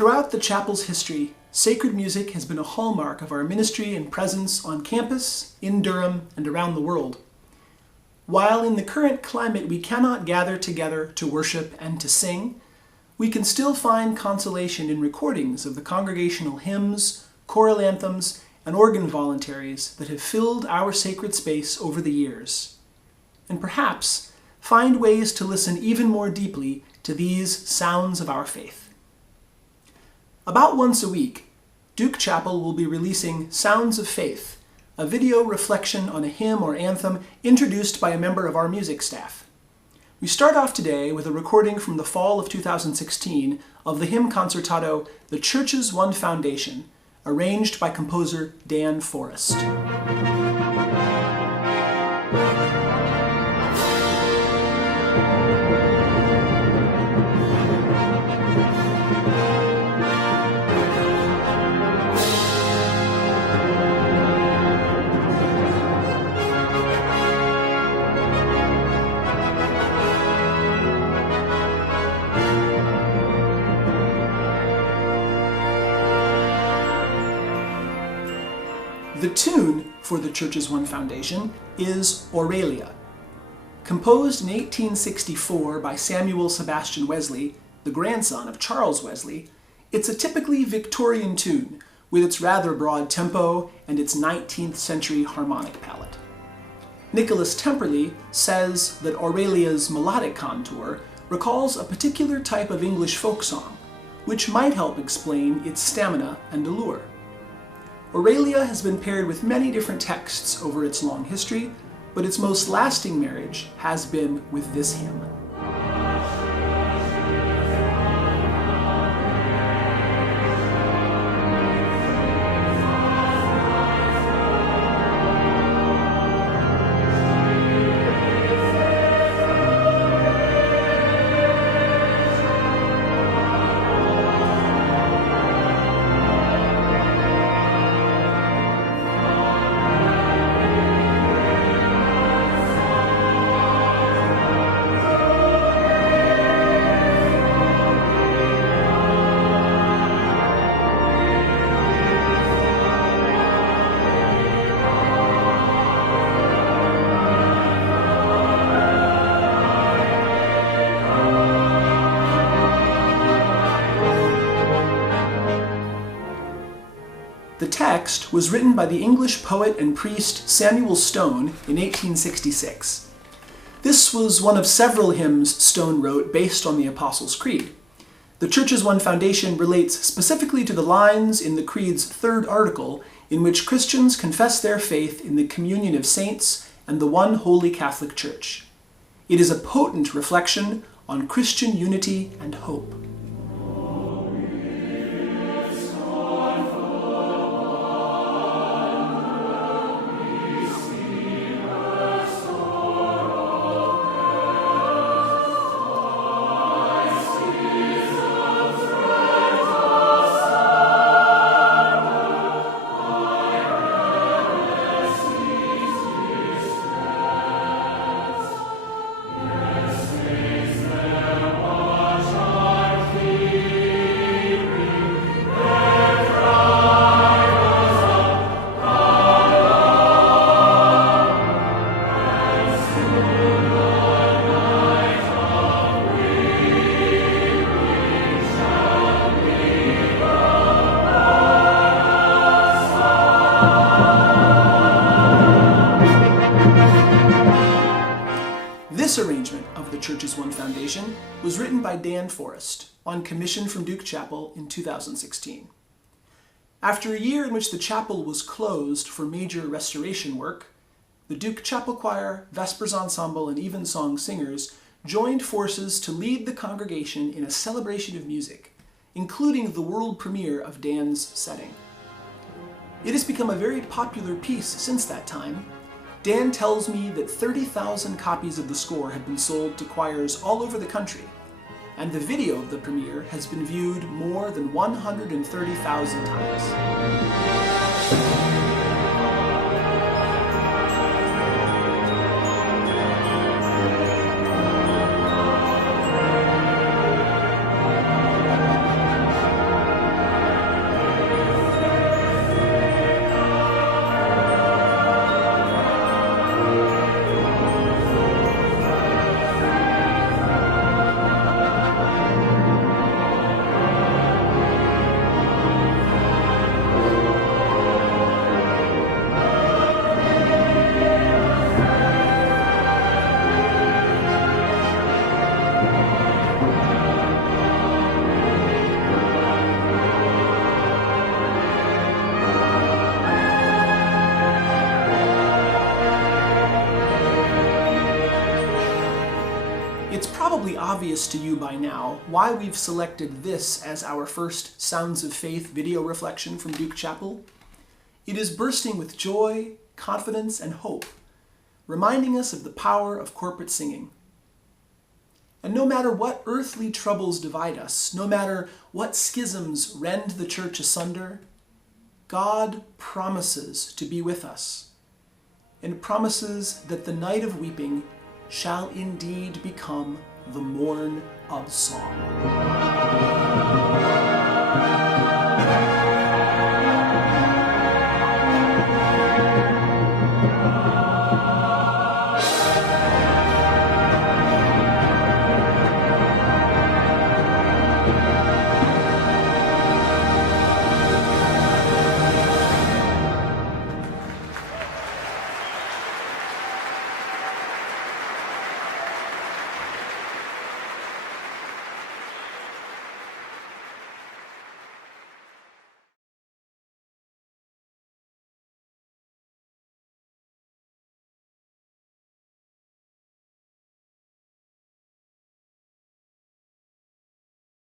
Throughout the chapel's history, sacred music has been a hallmark of our ministry and presence on campus, in Durham, and around the world. While in the current climate we cannot gather together to worship and to sing, we can still find consolation in recordings of the congregational hymns, choral anthems, and organ voluntaries that have filled our sacred space over the years. And perhaps find ways to listen even more deeply to these sounds of our faith. About once a week, Duke Chapel will be releasing Sounds of Faith, a video reflection on a hymn or anthem introduced by a member of our music staff. We start off today with a recording from the fall of 2016 of the hymn concertato The Church's One Foundation, arranged by composer Dan Forrest. The tune for the Church's One Foundation is Aurelia. Composed in 1864 by Samuel Sebastian Wesley, the grandson of Charles Wesley, it's a typically Victorian tune with its rather broad tempo and its 19th century harmonic palette. Nicholas Temperley says that Aurelia's melodic contour recalls a particular type of English folk song, which might help explain its stamina and allure. Aurelia has been paired with many different texts over its long history, but its most lasting marriage has been with this hymn. The text was written by the English poet and priest Samuel Stone in 1866. This was one of several hymns Stone wrote based on the Apostles' Creed. The Church's One Foundation relates specifically to the lines in the Creed's third article in which Christians confess their faith in the communion of saints and the one holy Catholic Church. It is a potent reflection on Christian unity and hope. This arrangement of the Church's One Foundation was written by Dan Forrest on commission from Duke Chapel in 2016. After a year in which the chapel was closed for major restoration work, the Duke Chapel Choir, Vespers Ensemble, and Evensong singers joined forces to lead the congregation in a celebration of music, including the world premiere of Dan's setting. It has become a very popular piece since that time. Dan tells me that 30,000 copies of the score have been sold to choirs all over the country, and the video of the premiere has been viewed more than 130,000 times. It's probably obvious to you by now why we've selected this as our first Sounds of Faith video reflection from Duke Chapel. It is bursting with joy, confidence, and hope, reminding us of the power of corporate singing. And no matter what earthly troubles divide us, no matter what schisms rend the church asunder, God promises to be with us, and promises that the night of weeping shall indeed become the morn of song.